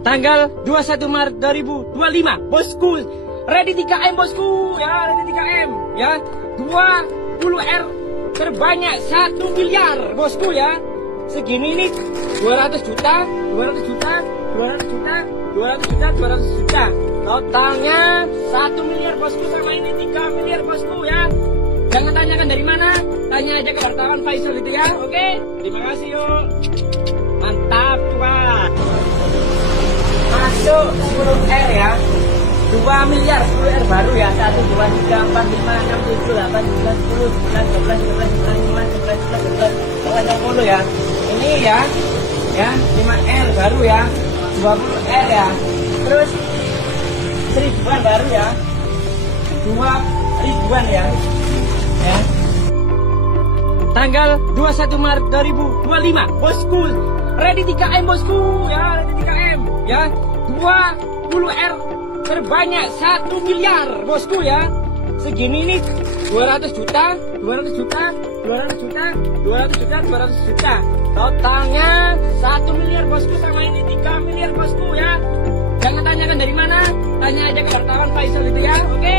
tanggal 21 Maret 2025, bosku. Ready 3M bosku, ya ready 3M, ya 20R terbanyak 1 miliar bosku ya. Segini nih 200 juta, 200 juta, 200 juta, 200 juta, 200 juta. Totalnya 1 miliar bosku, sama ini 3 miliar bosku ya. Jangan tanyakan dari mana, tanya aja ke wartawan Faisal itu ya. Oke, terima kasih yuk. Mantap tuan. Masuk 10R ya. 2 miliar 10R baru ya. 1, 2, 3, 4, 5, 6, 7, 8, 9, 10, 11, 12, 13, 14, 15, 16, 17, 18, 19, 20 ya. Ini ya 5R baru ya. 20R ya. Terus 1000-an baru ya. 2000-an ya. Tanggal 21 Maret 2025, bosku. Ready 3M bosku, ya ready 3M, ya 20R terbanyak 1 miliar bosku ya. Segini nih 200 juta, 200 juta, 200 juta, 200 juta, 200 juta. Totalnya 1 miliar bosku, sama ini 3 miliar bosku ya. Jangan tanyakan dari mana, tanya aja ke wartawan Faisal itu ya. Oke.